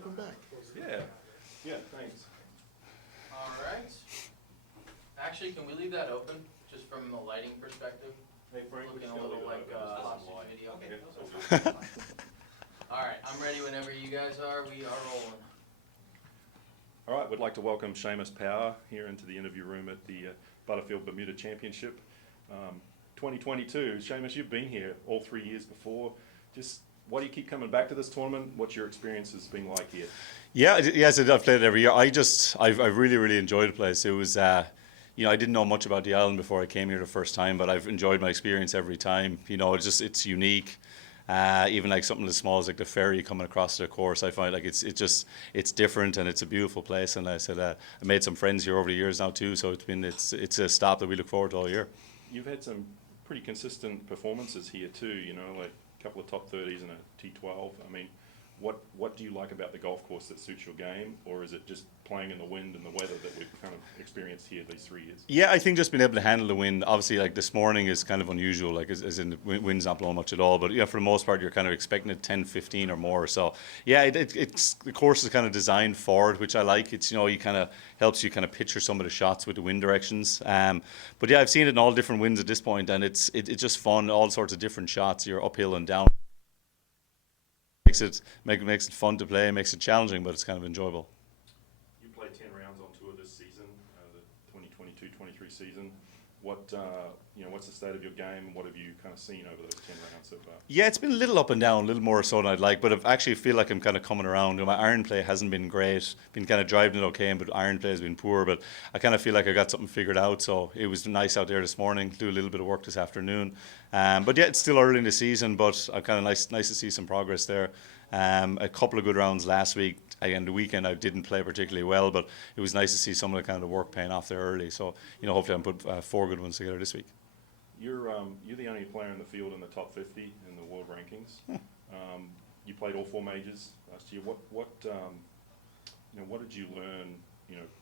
welcome back. Yeah, thanks. All right. Actually, can we leave that open, just from a lighting perspective? Hey, Frank, Looking just a little leave it like open. hostage video. Okay. Okay. All right, I'm ready whenever you guys are. We are rolling. All right, we'd like to welcome Seamus Power here into the interview room at the Butterfield Bermuda Championship 2022. Seamus, you've been here all 3 years before. Just why do you keep coming back to this tournament? What's your experience has been like here? Yes, I've played it every year. I've really enjoyed the place. It was, I didn't know much about the island before I came here the first time, but I've enjoyed my experience every time. It's unique. Even like something as small as like the ferry coming across the course, I find like it's different and it's a beautiful place. And I said I made some friends here over the years now too. So it's a stop that we look forward to all year. You've had some pretty consistent performances here too. Like a couple of top 30s and a T12. I mean, what do you like about the golf course that suits your game, or is it just playing in the wind and the weather that we've kind of experienced here these 3 years? Yeah, I think just being able to handle the wind. Obviously, like this morning is kind of unusual, like as in the wind's not blowing much at all. But yeah, for the most part, you're kind of expecting it 10, 15 or more. So yeah, it's the course is kind of designed for it, which I like. It's you kind of helps you kind of picture some of the shots with the wind directions. But yeah, I've seen it in all different winds at this point, and it's just fun. All sorts of different shots. You're uphill and down. Makes it fun to play, makes it challenging, but it's kind of enjoyable. You played 10 rounds on tour this season, the 2022-23 season. What's the state of your game, and what have you kind of seen over those 10 rounds so far? Yeah, it's been a little up and down, a little more so than I'd like, but I actually feel like I'm kind of coming around. My iron play hasn't been great, been kind of driving it okay, but iron play has been poor, but I kind of feel like I got something figured out, so it was nice out there this morning, do a little bit of work this afternoon. But yeah, it's still early in the season, but I'm kind of nice to see some progress there. A couple of good rounds last week. Again, the weekend I didn't play particularly well, but it was nice to see some of the kind of work paying off there early. So, hopefully I can put 4 good ones together this week. You're the only player in the field in the top 50 in the world rankings. You played all 4 majors last year. What did you learn,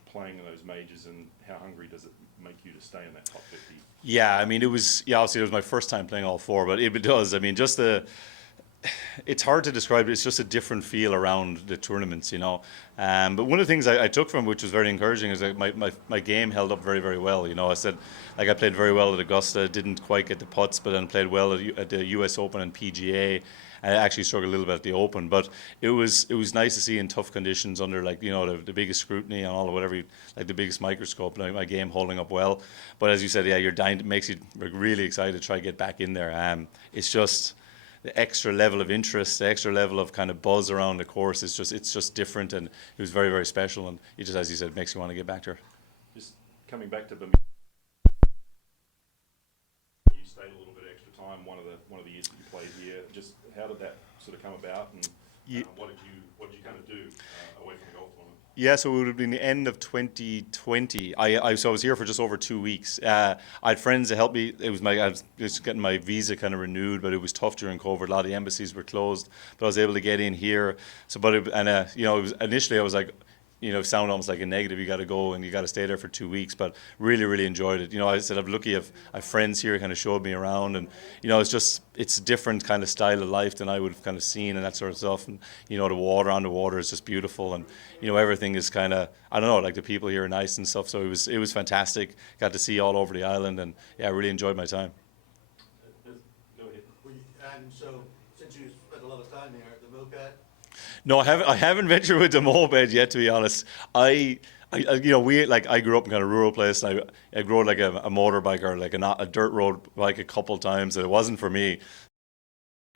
playing in those majors, and how hungry does it make you to stay in that top 50? Yeah, I mean, obviously it was my first time playing all 4, but it does. I mean, it's hard to describe. It's just a different feel around the tournaments, But one of the things I took from, which was very encouraging, is that my game held up very well. I said, like I played very well at Augusta, didn't quite get the putts, but then played well at the U.S. Open and PGA. I actually struggled a little bit at the Open, but it was nice to see in tough conditions under the biggest scrutiny and all of whatever, like the biggest microscope, like my game holding up well. But as you said, yeah, you're dying. It makes you really excited to try to get back in there. It's just the extra level of interest, the extra level of kind of buzz around the course. It's just different, and it was very special. And it just, as you said, makes you want to get back there. Just coming back to Bermuda, you stayed a little bit extra time. One of the years that you played here. Just how did that sort of come about, and what did you kind of do away from the golf tournament? Yeah, so it would have been the end of 2020. So I was here for just over 2 weeks. I had friends to help me. I was just getting my visa kind of renewed, but it was tough during COVID. A lot of the embassies were closed, but I was able to get in here. So, it was initially I was like, sound almost like a negative. You got to go and you got to stay there for 2 weeks, but really enjoyed it. I said I'm lucky. I've friends here kind of showed me around, and it's a different kind of style of life than I would have kind of seen and that sort of stuff. And the water on the water is just beautiful, and everything is kind of, I don't know, like the people here are nice and stuff. So it was fantastic. Got to see all over the island, and yeah, I really enjoyed my time. Go ahead. And so, since you spent a lot of time there, the moped. No, I haven't ventured with the moped yet, to be honest. I grew up in kind of rural place, and I rode like a motorbike or like a dirt road bike a couple times, and it wasn't for me.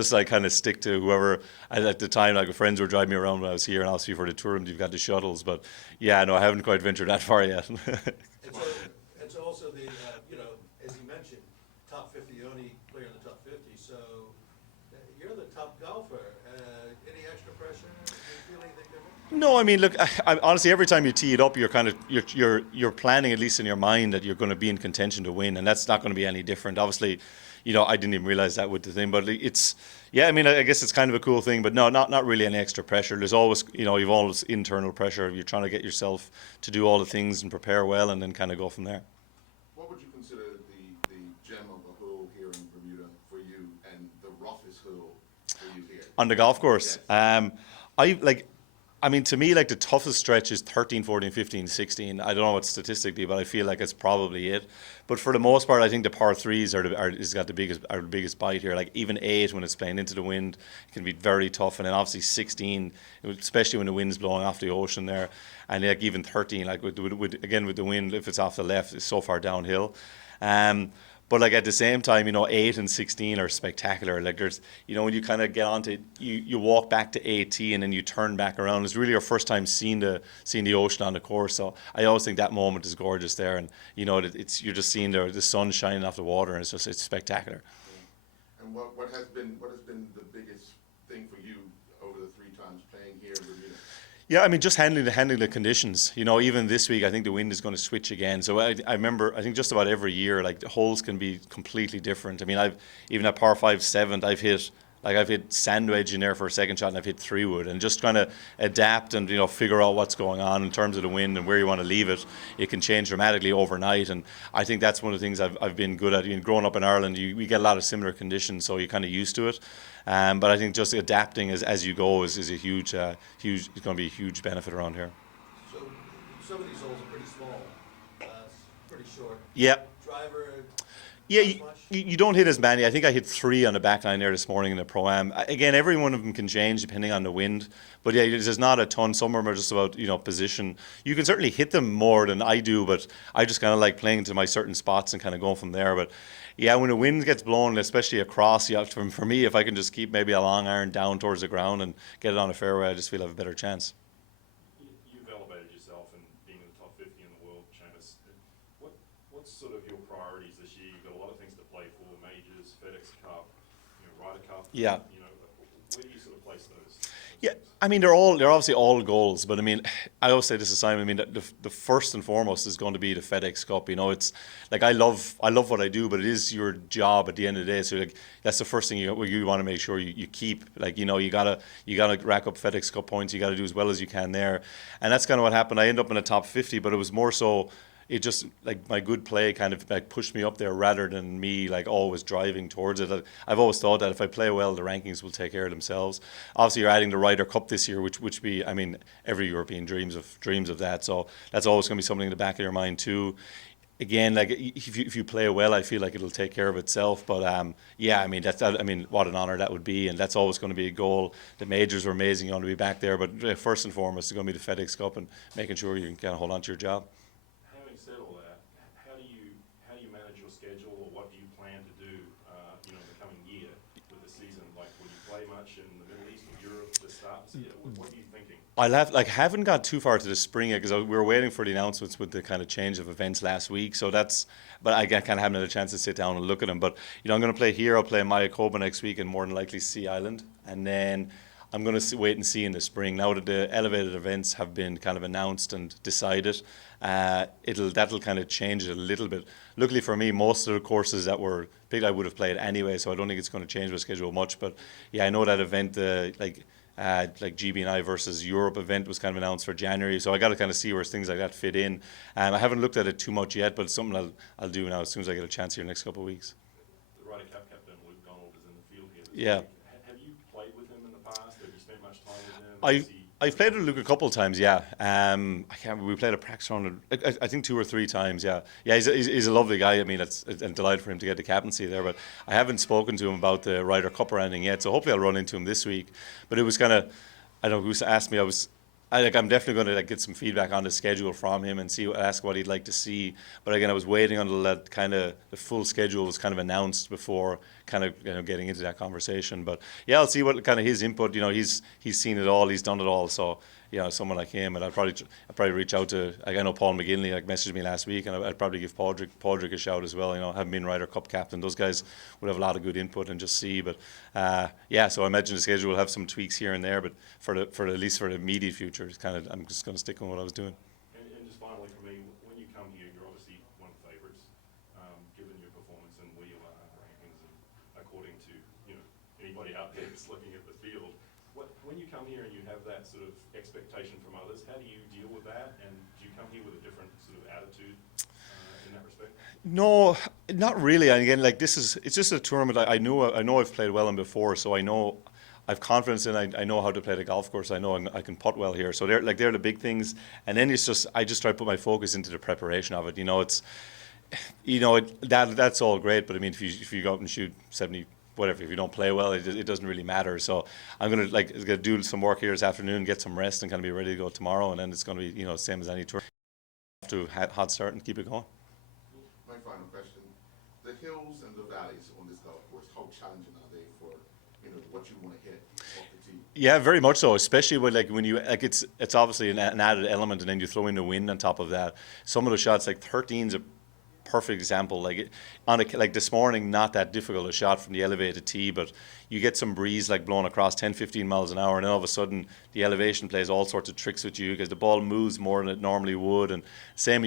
Just like kind of stick to whoever. At the time, like friends were driving me around when I was here, and obviously for the tournament you've got the shuttles. But yeah, no, I haven't quite ventured that far yet. It's also the as you mentioned, top 50, only player in the top 50. So you're the top golfer. Any extra pressure? Do you feel anything different? No, I mean, look, I honestly, every time you tee it up, you're planning, at least in your mind, that you're going to be in contention to win, and that's not going to be any different. Obviously, I didn't even realize that with the thing, but yeah, I mean, I guess it's kind of a cool thing, but no, not really any extra pressure. There's always, you've always internal pressure. You're trying to get yourself to do all the things and prepare well, and then kind of go from there. What would you consider the gem of a hole here in Bermuda for you, and the roughest hole for you here? On the golf course, Yes. I mean, to me, like the toughest stretch is 13, 14, 15, 16. I don't know what statistically, but I feel like it's probably it. But for the most part, I think the par threes is got the biggest bite here. Like even 8 when it's playing into the wind can be very tough, and then obviously 16, especially when the wind's blowing off the ocean there, and like even 13, like with the wind, if it's off the left, it's so far downhill. But like at the same time, 8 and 16 are spectacular. Like there's, when you kind of get onto, you walk back to 18 and then you turn back around. It's really your first time seeing the ocean on the course. So I always think that moment is gorgeous there, and you're just seeing the sun shining off the water, and it's spectacular. And what has been the biggest thing for you over the 3 times playing here in Bermuda? Yeah, I mean, just handling the conditions. Even this week, I think the wind is going to switch again. So I remember, I think just about every year, like the holes can be completely different. I mean, even at par 5 7th, I've hit sand wedge in there for a second shot, and I've hit 3-wood, and just trying to adapt and figure out what's going on in terms of the wind and where you want to leave it. It can change dramatically overnight, and I think that's one of the things I've been good at. Growing up in Ireland, we get a lot of similar conditions, so you're kind of used to it. But I think just adapting as you go is a huge. It's going to be a huge benefit around here. So some of these holes are pretty small, pretty short. Yeah. Driver. Yeah, not much? you don't hit as many. I think I hit 3 on the back line there this morning in the Pro-Am. Again, every one of them can change depending on the wind. But yeah, there's not a ton. Some of them are just about, position. You can certainly hit them more than I do, but I just kind of like playing to my certain spots and kind of going from there. But yeah, when the wind gets blowing, especially across, for me, if I can just keep maybe a long iron down towards the ground and get it on a fairway, I just feel I have a better chance. You've elevated yourself in being in the top 50 in the world, Seamus. What's sort of your priorities this year? You've got a lot of things to play for: majors, FedEx Cup, Ryder Cup. Yeah. Where do you sort of place those? Yeah, I mean they're obviously all goals, but I mean I always say this to Simon. I mean the first and foremost is going to be the FedEx Cup. It's like I love what I do, but it is your job at the end of the day. So like that's the first thing you want to make sure you keep. Like you gotta rack up FedEx Cup points. You got to do as well as you can there, and that's kind of what happened. I ended up in the top 50, but it was more so. It just like my good play kind of like pushed me up there rather than me like always driving towards it. I've always thought that if I play well, the rankings will take care of themselves. Obviously, you're adding the Ryder Cup this year, which be I mean every European dreams of that. So that's always going to be something in the back of your mind too. Again, like if you play well, I feel like it'll take care of itself. But yeah, I mean what an honor that would be, and that's always going to be a goal. The majors are amazing; you want to be back there, but first and foremost, it's going to be the FedEx Cup and making sure you can kind of hold on to your job. Having said all that, how do you manage your schedule, or what do you plan to do, in the coming year with the season? Like, will you play much in the Middle East or Europe to start this year? What are you thinking? Haven't got too far to the spring yet because we were waiting for the announcements with the kind of change of events last week. So but I kind of haven't had a chance to sit down and look at them. But I'm going to play here. I'll play in Mayakoba next week, and more than likely Sea Island, and then I'm going to wait and see in the spring. Now that the elevated events have been kind of announced and decided, that'll kind of change it a little bit. Luckily for me, most of the courses that were picked I would have played anyway, so I don't think it's going to change my schedule much. But yeah, I know that event, like GB&I versus Europe event was kind of announced for January, so I got to kind of see where things like that fit in. I haven't looked at it too much yet, but it's something I'll do now as soon as I get a chance here next couple of weeks. The Ryder Cup captain Luke Donald is in the field here. Yeah. Have you played with him in the past? Have you spent much time with him? I've played with Luke a couple of times, yeah. We played a practice round, I think 2 or 3 times, yeah. Yeah, he's a lovely guy. I mean, I'm delighted for him to get the captaincy there, but I haven't spoken to him about the Ryder Cup or anything yet, so hopefully I'll run into him this week. But it was kind of, I don't know, who asked me, I'm definitely going to get some feedback on the schedule from him and ask what he'd like to see. But again, I was waiting until that kind of the full schedule was kind of announced before kind of getting into that conversation. But yeah, I'll see what kind of his input. He's seen it all, he's done it all. So someone like him, and I'd probably reach out to. I know Paul McGinley messaged me last week, and I'd probably give Padraig a shout as well. Having been Ryder Cup captain, those guys would have a lot of good input and just see. But yeah, so I imagine the schedule will have some tweaks here and there, but for at least for the immediate future, it's kind of I'm just going to stick with what I was doing. And just finally for me, when you come here, you're obviously one of the favourites, given your performance and where you are in the rankings, and according to anybody out there that's looking at the field. When you come here and you have that sort of expectation from others, how do you deal with that? And do you come here with a different sort of attitude in that respect? No, not really. And again, it's just a tournament I know I've played well in before, so I know I've confidence in. I know how to play the golf course. I know I can putt well here. So they're the big things. And then I just try to put my focus into the preparation of it. That's all great. But I mean, if you go out and shoot 70, whatever, if you don't play well, it doesn't really matter. So I'm gonna do some work here this afternoon, get some rest, and kind of be ready to go tomorrow. And then it's gonna be same as any tour. Have to hot start and keep it going. My final question: the hills and the valleys on this golf course, how challenging are they for what you want to hit off the tee? Yeah, very much so. Especially when it's obviously an added element, and then you throw in the wind on top of that. Some of the shots, like 13's a perfect example. Like this morning, not that difficult a shot from the elevated tee, but you get some breeze like blowing across 10, 15 miles an hour, and then all of a sudden the elevation plays all sorts of tricks with you because the ball moves more than it normally would. And same,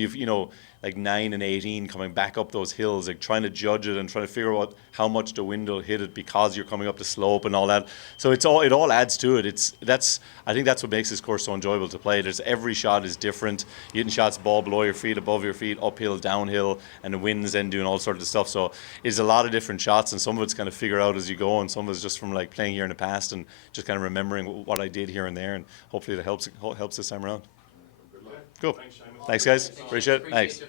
like 9 and 18 coming back up those hills, like trying to judge it and trying to figure out how much the wind will hit it because you're coming up the slope and all that. So it all adds to it. I think that's what makes this course so enjoyable to play. Every shot is different. You're hitting shots ball below your feet, above your feet, uphill, downhill, and the wind's then doing all sorts of stuff. So it's a lot of different shots, and some of it's kind of figure out as you go, and some of it's just from like playing here in the past and just kind of remembering what I did here and there, and hopefully that helps this time around. Good luck. Cool. Thanks, Seamus. Thanks, guys. Thank you. Appreciate it. Thanks. You.